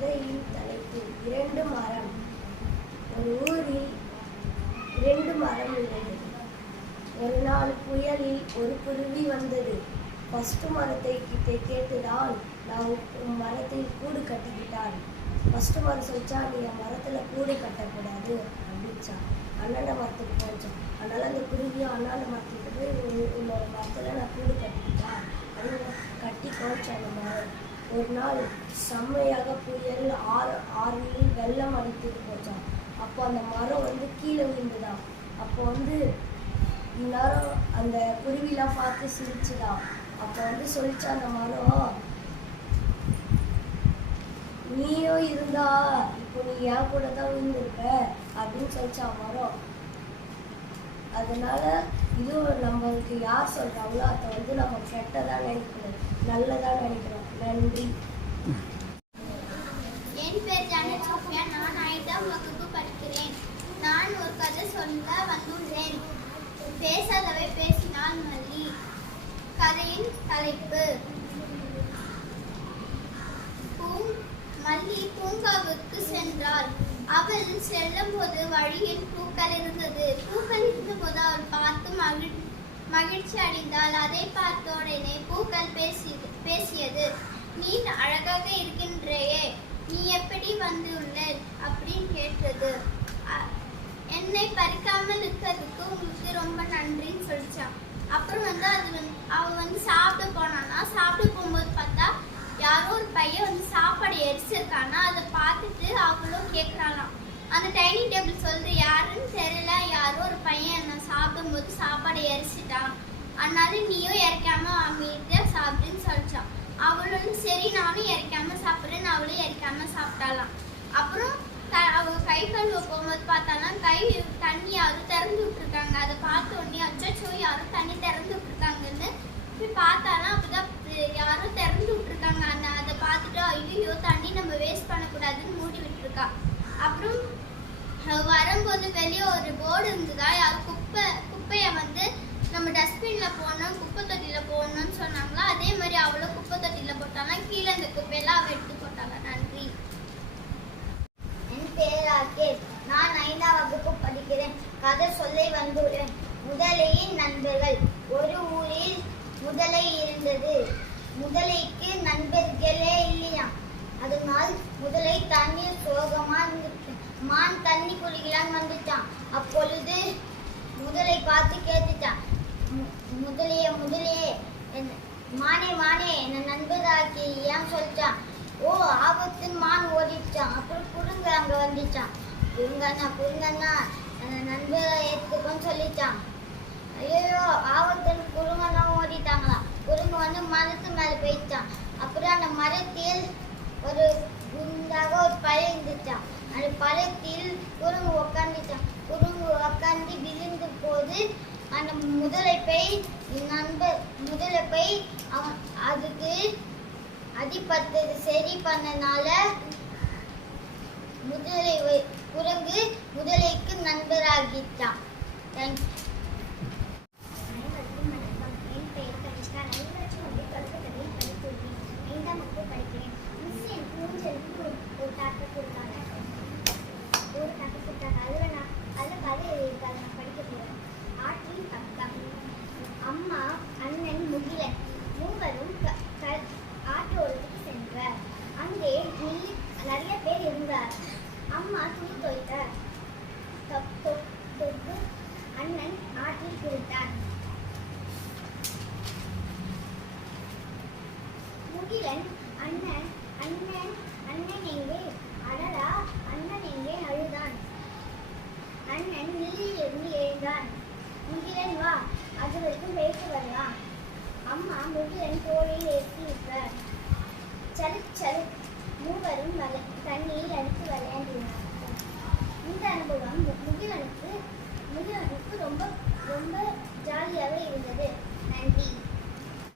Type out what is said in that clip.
கதையின் தலைப்பு இரண்டு மரம். ஒரு ஊரில் இரண்டு மரம் இருந்தது ஒரு நாள் புயலில் ஒரு குருவி வந்தது. ஃபஸ்ட்டு மரத்தை கிட்டே கேட்டுதான் நான் உன் மரத்தில் கூடு கட்டிக்கிட்டான். ஃபஸ்ட்டு மரம் சொல்லிச்சா நீ என் மரத்தில் கூடு கட்டக்கூடாது அப்படிச்சான். அண்ணாண்ட மரத்துக்கு போச்சான் அதனால் அந்த குருவியும் அண்ணாண்ட மரத்துக்கு போய் உன்னோட மரத்தில் நான் கூடு கட்டிக்கிட்டான். அது கட்டி கோச்சா அந்த மரம். ஒரு நாள் செம்மையாக புயல் ஆறு ஆறில் வெள்ளம் அடித்துட்டு போச்சான் அப்போ அந்த மரம் வந்து கீழே விழுந்துதான் அப்போ வந்து இந்நேரம் அந்த குருவிலாம் பார்த்து சிரிச்சுதான் அப்போ வந்து சொல்லிச்சா அந்த மரம் நீயும் இருந்தா இப்போ நீ என் கூட தான் விழுந்திருப்ப அப்படின்னு சொல்லிச்சா மரம். அதனால இது நம்மளுக்கு யார் சொல்றாங்களோ அதை வந்து நம்ம கெட்டதா நினைக்கணும். நல்லதா நினைக்கணும். நன்றி. என் பேர் ஜானட் சோஃபியா. நான் ஐந்தாம் வகுப்பு படிக்கிறேன். நான் ஒரு கதை சொல்ல வந்துள்ளேன். பேசாதவை பேசினால் மல்லி. கதையின் தலைப்பு. பூ மல்லி பூங்காவுக்கு சென்றாள். அவள் செல்லும் போது வழியில் பூக்கள் இருந்தது. பூக்கள் இருந்தபோது அவள் பார்த்து மகிழ் மகிழ்ச்சி அடைந்தால் அதை பார்த்த உடனே பூக்கள் பேசி பேசியது நீ அழகாக இருக்கின்றையே. நீ எப்படி வந்துள்ள அப்படின்னு கேட்டது. என்னை பறிக்காமல் இருக்கிறதுக்கு உங்களுக்கு ரொம்ப நன்றின்னு சொல்லிச்சான். அப்புறம் வந்து அது வந்து அவ வந்து சாப்பிட போனானா? சாப்பிட போகும்போது பார்த்தா யாரோ ஒரு பையன் வந்து சாப்பாடு எரிச்சிருக்கானா? அதை பார்த்துட்டு அவளும் கேட்குறாளாம் அந்த டைனிங் டேபிள் சொல்றது யாருன்னு தெரியல. யாரோ ஒரு பையன் என்ன சாப்பிடும்போது சாப்பாடு எரிச்சிட்டான். அதனால நீயும் இறக்காம அமைதியா சாப்பிடுன்னு சொல்லிச்சான். அவளும் வந்து சரி நானும் இறக்காம சாப்பிட்றேன்னு அவளும் இறக்காம சாப்பிட்டாலாம் அப்புறம் த- அவ கை கழுவ போகும்போது பார்த்தாலாம் கை தண்ணி யாரும் திறந்து விட்டுருக்காங்க. அதை பார்த்த உடனே அச்சோ யாரும் தண்ணி திறந்து விட்டுருக்காங்கன்னு போய் பார்த்தாலாம் அப்பதான் யாரும் திறந்து விட்டுருக்காங்க. அந்த அதை பார்த்துட்டு ஐயோ தண்ணி நம்ம வேஸ்ட் பண்ணக்கூடாதுன்னு மூடி விட்டுருக்கா. அப்புறம் வரும்போது வெளியே ஒரு போர்டு இருந்ததா? யார் குப்பை குப்பையை வந்து நம்ம டஸ்ட்பின்ல போடணும் குப்பை தொட்டியில போடணும்னு சொன்னாங்களா? அதே மாதிரி அவ்வளோ குப்பை தொட்டியில போட்டாலாம் கீழே இந்த குப்பையெல்லாம் அவ எடுத்து போட்டாங்க. நன்றி. என் பேர் ராகேஷ். நான் ஐந்தாம் வகுப்பு படிக்கிறேன். கதை சொல்லை வந்துள்ளேன் முதலையின் நண்பர்கள். ஒரு ஊரில் முதலை இருந்தது. முதலைக்கு நண்பர்களே இல்லையா அதனால் முதலை தண்ணீர் சோகமா இருந்துச்சு. மான் தண்ணி வந்துட்டான். அப்பொழுது முதலை பார்த்து கேட்டுட்டான் "மு- முதலையே முதலையே மானே மானே என் நண்பராக்கி ஏன் சொல்லிட்டான். ஓ ஆபத்துன்னு மான் ஓடிச்சான் அப்புறம் குறுங்க அங்க வந்துட்டான். குறுங்கண்ணா குறுங்கண்ணா என்ன நண்பரை ஏத்துக்கோன்னு சொல்லிட்டான். ஐயோ ஆபத்துன்னு குறுங்கண்ணா ஓடிட்டாங்களாம் குறுங்க வந்து மரத்து மேல போயிட்டான். அப்புறம் அந்த மரத்தில் ஒரு குண்டாக ஒரு பழம் இருந்துச்சான் அது பழத்தில் குறுங்கு உக்காந்துச்சான் குறுங்கு உக்காந்து விழுந்த போது அந்த முதலை போய் நண்பர் முதலை போய் அவன் அதுக்கு அடிபட்டது சரி பண்ணனால முதலை குரங்கு முதலைக்கு நண்பராகிட்டான். தேங்க்யூ அனைவருக்கும் வணக்கம் என் பெயர் கனிஷ்கா அனைவருக்கும் வந்து தொடக்கத்தில் படித்துள்ளேன் ஐந்தாம் வகுப்பு படிக்கிறேன் மிஸ் என் பூஞ்சலுக்கு ஒரு ஒரு டாக்டர் கொடுத்தாங்க ஒரு டாக்டர் கொடுத்தாங்க அதில் நான் அதில் கதை எழுதியிருக்காங்க நான் படிக்க போகிறேன் ஆற்றின் பக்கம் அம்மா அண்ணன் முகிலன் மூவரும் க க- ஆற்றோரத்துக்கு சென்றனர் அங்கே நில்லி நிறைய பேர் இருந்தார் அம்மா துணி துவைத்தார் தொப்- தொப்- தொப்பு அண்ணன் ஆற்றில் முகிலன் அண்ணன் அண்ணன் அண்ணன் எங்கே? அடடா அண்ணன் எங்கே? அழுதான். அண்ணன் நிலையிலிருந்து எழுந்தான். முகிலன் வா அது வரைக்கும் பேசி வரலாம் அம்மா முகிலன் தோழில் ஏற்றி விட்டார் சரு மூவரும் வல தண்ணீர் அடித்து விளையாண்டினார்